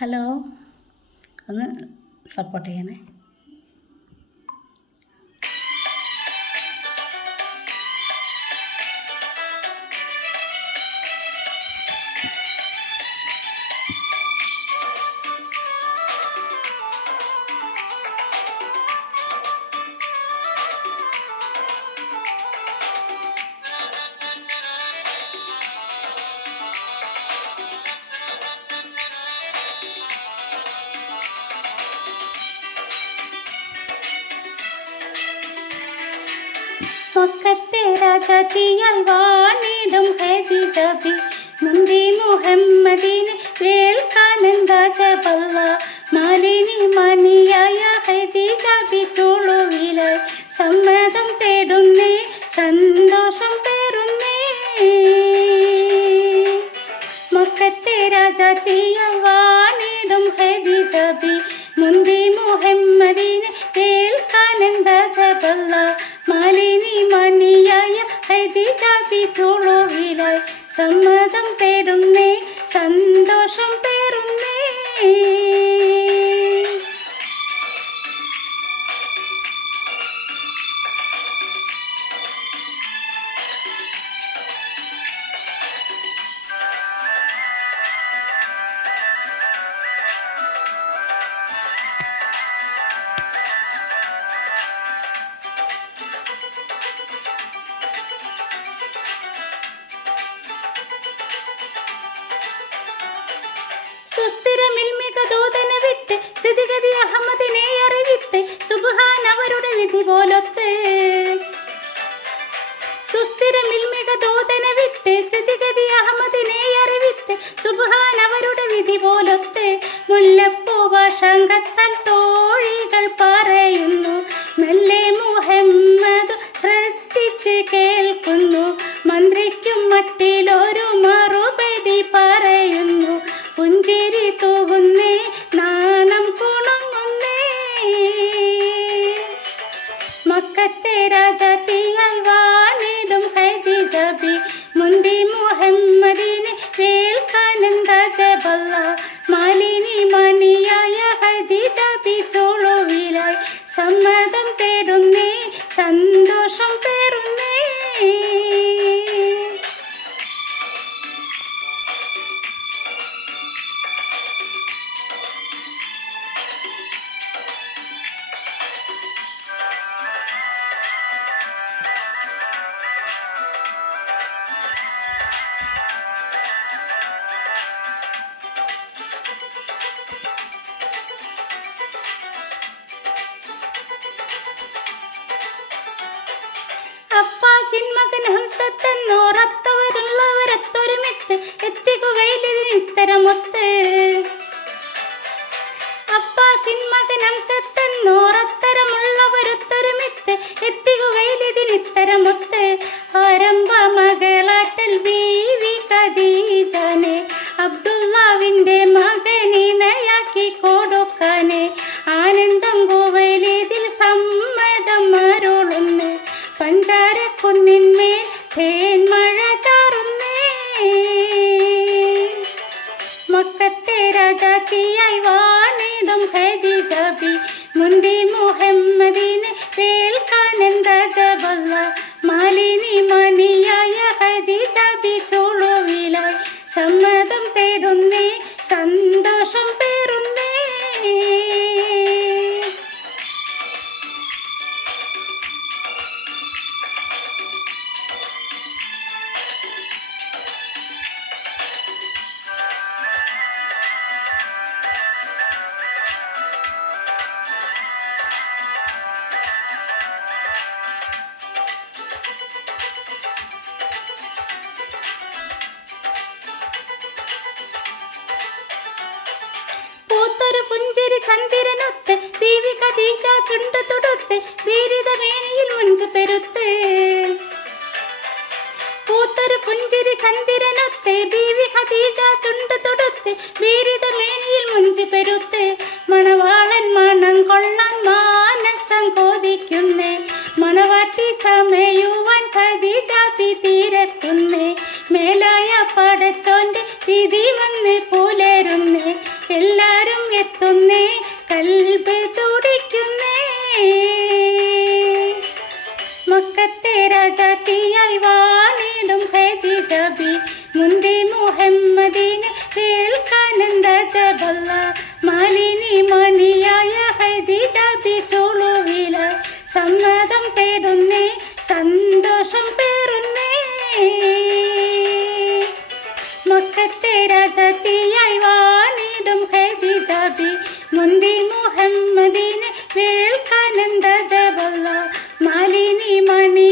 Hello, ഒന്ന് support ചെയ്യണേ. മക്കത്തെ രാജാത്തിയായി വാണിടും ഖദീജ ബി മുന്തി മുഹമ്മദിനെ വേൽക്കാനെന്താ ജബല്ല. മാലിനി മണിയായ ഖദീജ ബി ചുളുവിലായി സമ്മതം തേടുന്നേ, സന്തോഷം പേറുന്നേ. മക്കത്തെ രാജാത്തിയായി വാണിടും ഖദീജ ബി മുന്തി മുഹമ്മദിനെ വേൽക്കാനെന്താ ജബല്ല. മാലിനി മണിയായ ഖദീജ ബി ചുളുവിലായി സമ്മതം തേടുന്നേ, സന്തോഷം പേറുന്നേ. സുസ്ഥിരമിൽമിക ദൂതനെ വിട്ട് സ്ഥിതിഗതി അഹമ്മദിനെ അറിവിത്ത് സുബ്ഹാൻ അവരുടെ വിധി പോലൊത്ത്. സുസ്ഥിരമിൽമിക ദൂതനെ വിട്ട് സ്ഥിതിഗതി അഹമ്മദിനെ അറിവിത്ത് സുബ്ഹാൻ അവരുടെ വിധി പോലൊത്ത്. മുല്ലപ്പൂ ഭാഷാങ്കത്താൽ തോഴികൾ പറയുന്നു, മെല്ലെ മുഹമ്മദ് ശ്രദ്ധിച്ച് കേൾക്കുന്നു. മന്ത്രിക്കും മട്ടിലൊരു മറുപടി പറയുന്നു, പുഞ്ചിരി തൂകുന്നേ, നാണം കുണുങ്ങുന്നേ. മക്കത്തെ രാജാത്തിയായി വാണിടും ഖദീജ ബി മുന്തി മുഹമ്മദിനെ വേൽക്കാനെന്താ ജബല്ല. മാലിനി മണിയായ ഖദീജ ബി ചുളുവിലായി സമ്മതം തേടുന്നേ, സന്തോഷം പേറുന്നേ. അബ്ബാസിൻ മകൻ ഹംസത്തെന്നോറത്തവരുള്ളവരത്തൊരുമിത്ത് എത്തികുവയിലിത്തരമൊത്ത്. അബ്ബാസിൻ മകൻ ഹംസത്തെന്നോറത്തരമുള്ളവരൊത്തൊരുമിത്ത് എത്തികുവയിലിത്തരമൊത്ത്. ആരംഭ മകളാറ്റൽ ബീവി ഖദീജനെ അബ്ദുല്ലാവിൻ്റെ മകനിണയാക്കി കൊടുക്കാനെ ആനന്ദം കുവൈലിതിൽ സമ്മതം അരുളുന്നു. പഞ്ചാരക്കുന്നിന്മേൽ തേൻമഴ ചാറുന്നേ. മക്കത്തെ രാജാത്തിയായി വാണിടും ഖദീജ ബി മുന്തി മുഹമ്മദിനെ വേൽക്കാനെന്താ ജബല്ല. മാലിനി മണിയായ ഖദീജ ബി ചുളുവിലായി സമ്മതം തേടുന്നേ, സന്തോഷം പേറുന്നേ. പൂത്തൊരു പുഞ്ചിരി ചന്ദ്രനൊത്ത് ബീവി ഖദീജ ചുണ്ടു തൊടുത്ത് വീരിത മേനിയിൽ മുഞ്ചു പെരുത്ത്. പൂത്തൊരു പുഞ്ചിരി ചന്ദ്രനൊത്ത് ബീവി ഖദീജ ചുണ്ടു തൊടുത്ത് വീരിത മേനിയിൽ മുഞ്ചു പെരുത്ത്. മണവാളൻ മണം കൊള്ളാൻ മാനസം കൊതിക്കുന്നേ, മണവാട്ടി ചമയുവാൻ ഖദീജ ബി തീരത്തുന്നേ. മേലായ പടച്ചോന്റെ വിധി വന്ന് പുലരുന്നേ, എല്ലാ കൽബ് തുടിക്കുന്നേ. മക്കത്തെ രാജാത്തിയായി വാണിടും ഖദീജ ബി മുന്തി മുഹമ്മദിനെ കേൾക്കാനെന്ത ജബല്ല. മാലിനി മണിയായ ഖദീജ ബി ചുളുവില സമ്മതം തേടുന്നേ, സന്തോഷം പേറുന്നേ. മക്കത്തെ രാജാത്തിയായി വാണിടും ഖദീജ ബി മുന്തി മുഹമ്മദിനെ കേൾക്കാനെന്ത ജബല്ല. മാലിനി മണി